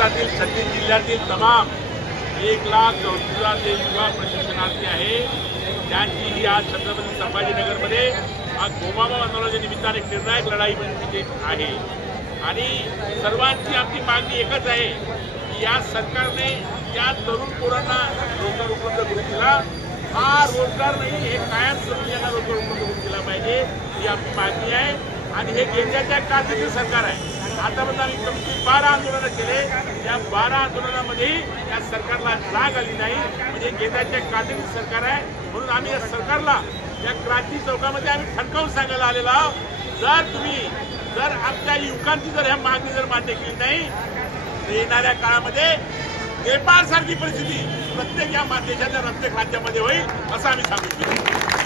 महाराष्ट्रातील 36 जिल्ह्यातील तमाम 1,34,000 युवा प्रशिक्षणार्थी आहे, त्यांची ही आज छत्रपती संभाजीनगरमध्ये आज गोमामा आंदोलनाच्या निमित्ताने निर्णायक लढाई म्हणजे आहे। आणि सर्वांची आमची मागणी एकच आहे की या सरकारने त्या तरुण पोरांना रोजगार उपलब्ध करून दिला, हा रोजगार नाही, हे कायमस्वरूपी यांना रोजगार उपलब्ध करून दिला पाहिजे, ही आमची मागणी आहे। आणि हे गेल्याच्या काळातील सरकार आहे। आतापर्यंत आम्ही कमीत 12 आंदोलनं केले, या 12 आंदोलनामध्ये या सरकारला जाग आली नाही, म्हणजे गेल्याच्या काळातील सरकार आहे। म्हणून आम्ही या सरकारला या क्रांती चौकामध्ये आम्ही ठणकावून सांगायला आलेलो आहोत, जर आमच्या युवकांची जर ह्या मागणी जर मान्य केली नाही तर येणाऱ्या काळामध्ये नेपाळ सारखी परिस्थिती प्रत्येक या देशाच्या प्रत्येक राज्यामध्ये होईल, असं आम्ही सांगू इच्छितो।